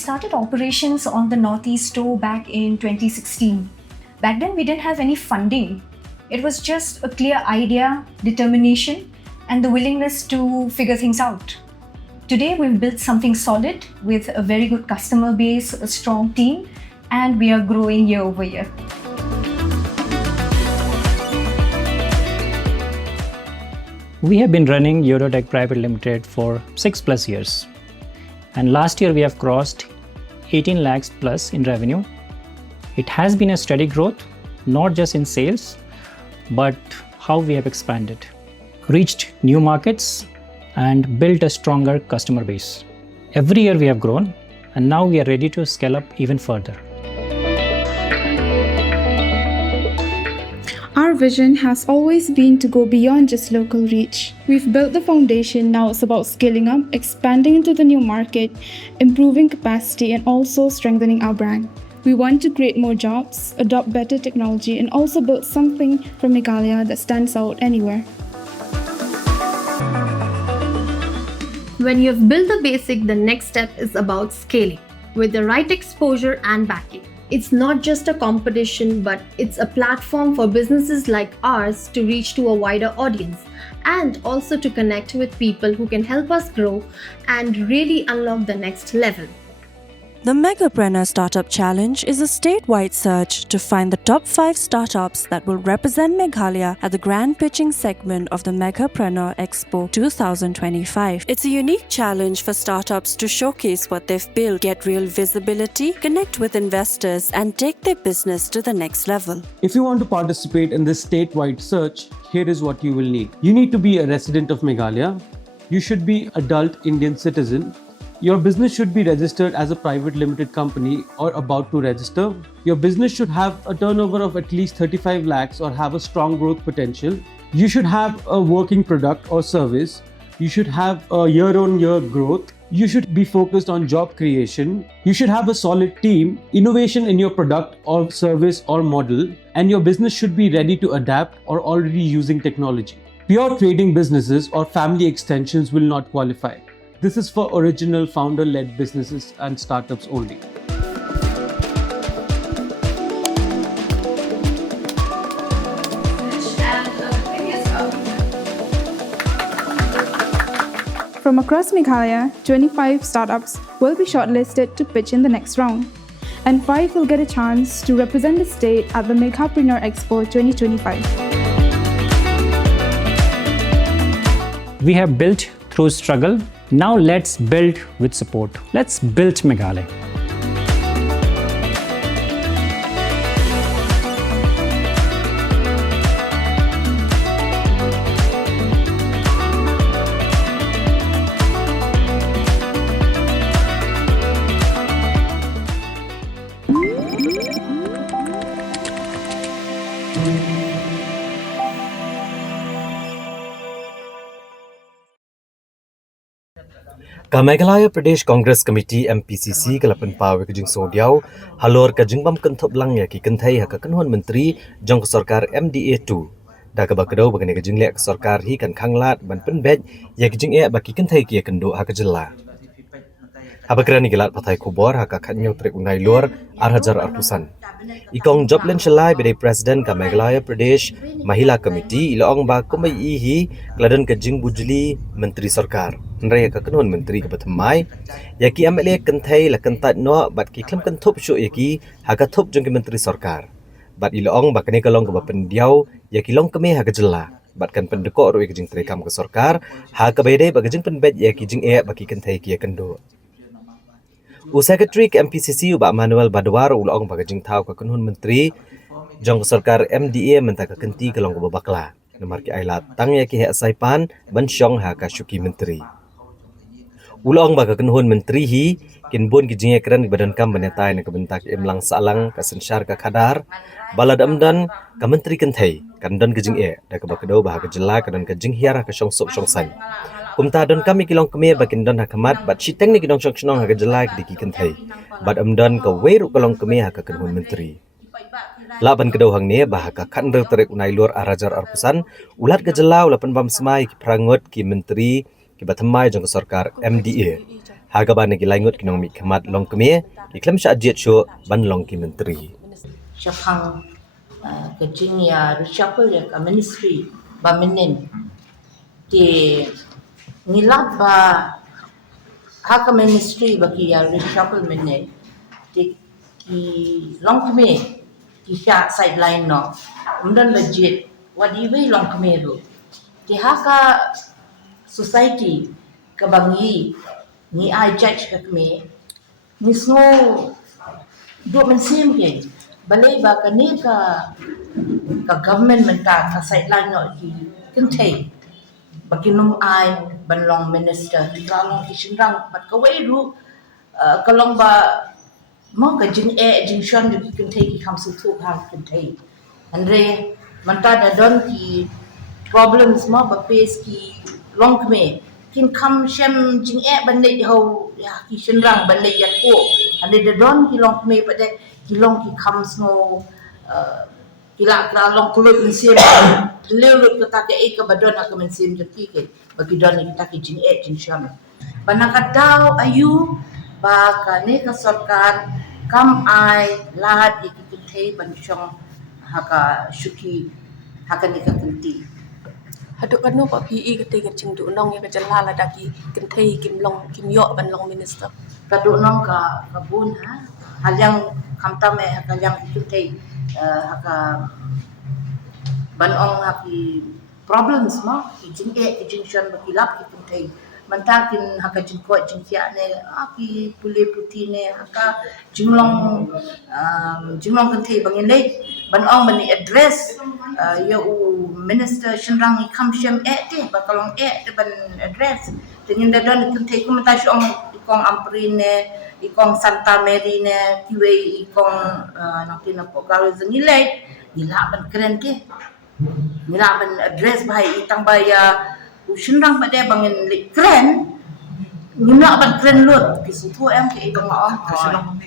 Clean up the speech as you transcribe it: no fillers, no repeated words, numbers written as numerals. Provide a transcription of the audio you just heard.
started operations on the Northeast store back in 2016. Back then, we didn't have any funding. It was just a clear idea, determination, and the willingness to figure things out. Today, we've built something solid with a very good customer base, a strong team, and we are growing year over year. We have been running Eurotech Private Limited for 6+ years. And last year we have crossed 18 lakhs plus in revenue. It has been a steady growth, not just in sales, but how we have expanded, reached new markets, and built a stronger customer base. Every year we have grown, and now we are ready to scale up even further. Our vision has always been to go beyond just local reach. We've built the foundation, now it's about scaling up, expanding into the new market, improving capacity, and also strengthening our brand. We want to create more jobs, adopt better technology, and also build something from Meghalaya that stands out anywhere. When you've built the basic, the next step is about scaling with the right exposure and backing. It's not just a competition, but it's a platform for businesses like ours to reach to a wider audience and also to connect with people who can help us grow and really unlock the next level. The Meghapreneur Startup Challenge is a statewide search to find the top 5 startups that will represent Meghalaya at the grand pitching segment of the Meghapreneur Expo 2025. It's a unique challenge for startups to showcase what they've built, get real visibility, connect with investors, and take their business to the next level. If you want to participate in this statewide search, here is what you will need. You need to be a resident of Meghalaya. You should be adult Indian citizen. Your business should be registered as a private limited company or about to register. Your business should have a turnover of at least 35 lakhs or have a strong growth potential. You should have a working product or service. You should have a year-on-year growth. You should be focused on job creation. You should have a solid team, innovation in your product or service or model, and your business should be ready to adapt or already using technology. Pure trading businesses or family extensions will not qualify. This is for original founder-led businesses and startups only. From across Meghalaya, 25 startups will be shortlisted to pitch in the next round, and 5 will get a chance to represent the state at the Meghapreneur Expo 2025. We have built through struggle. Now let's build with support. Let's build Meghalaya. Meghalaya Pradesh Congress Committee MPCC kalapan pawe ke Sngewdiaw halor ke Jingbym Kynthup langya ki kenthai haka Kynhun Myntri jongka Sorkar MDA 2 da ke bakado bagane ke jinglek Sorkar hi kan khanglat ban penbej ya ke jing'e baki kenthai ki kendo haka jela abakrani gelat pathai kubor haka khanyo trek unai lor arhajar arpusan ikong joblen shalai bede president ka Meghalaya Pradesh Mahila Committee ilong ba kumai hi kladan ke Jingbym Menteri Sorkar Nraya ka Kynhun Myntri ke Batamai yaki amele kenthai la kentat no bat ki klam Kynthup shu yaki haka thup jongki Menteri Sorkar bat ilong bakane kalong ke Bapendiaw yaki Longkmie haka jela bat kan pendekok ro yaki jing trekam ke Sorkar haka bede bagajing penbet yaki jing baki kenthai ki kendo Secretary ke MPCC ubak Manuel Badwar ulong bagajing tau ke Kynhun Myntri jong Sorkar MDA menta ke kenti kalong ke babakla nomor ki ailat tang yaki he saipan ban syong haka syuki Menteri Ulong baga Kynhun Myntri hi kinbun ki jinge kran badan kam benetai na kebentak imlang salang ka sensyar ka khadar balad amdan ka menteri kenthai kandan ke jinge da ka bakdo bah ka jela kadan ka jing hiara ka syong sok syong san kumta don kami kilong kemie bakin don hakamat bat shiteng ni kidong syong syong ka jela ki ki kenthai bat amdan ka weru kalong kemie ka Kynhun Myntri Laban kedau hang ni bah ka khandel terek unai luar arajar arpusan ulat ke jela ulapan bam semai ki prangot ki menteri ki Batamai jong Sorkar MDA Haga ban nagi laingut kinong mi khamat Longkmie iklam sha ajet sho ban Longkmie Menteri. Syapang kecing ya reshuffle ya ke ministry ba menen di ngilap ba haka ministry bagi ya reshuffle menen di ki Longkmie ki sha sideline no umdan legit wadi we Longkmie do di haka society ke bangi ni ai judge ke kme ni sno do mensim ke balai ba kani ka government menta ka sideline no ki kentai bagi num ai ban long minister di kalong ki shinrang bat ka wei ru kalong ba mo ka jing shon di kentai ki council tu ha kentai andre menta da don ki problems mo ba face ki Longkmie kin kam shem jing ban nei ho ya ki shinrang ban nei ya ko ande da don ki Longkmie pa de ki long ki kam snow kila long kulut mensim lelut kata ke ka badon ak mensim jeki ke bagi don kita ki jing sham banakadau ayu ba ka ne ka sarkar kam ai lad ki kitei ban chong haka shuki haka ni ka kenti Haduk kanu pa PE kete kecing du nong ya kejala la daki kentei kim yo ban long minister. kaduk nong ka kabun ha hal yang kamta me haka yang kitei haka ban ong haki problems mo ki jing shon bakilap ki kentei mantakin haka jing ko jing sia ne aki pule putih ne haka jinglong kentei bangin lei ban ong mani address ya u minister shinrang i kam shem te bakalong te ban address dengan dadon kentei ku mata shong ikong amprin ne ikong Santa Mary ne kiwe ikong nakti na po gawe zengilai nila ban keren ke nila ban address bahai itang baya shinrang pa de bangin keren nila ban keren lut kisutu em ke ikong om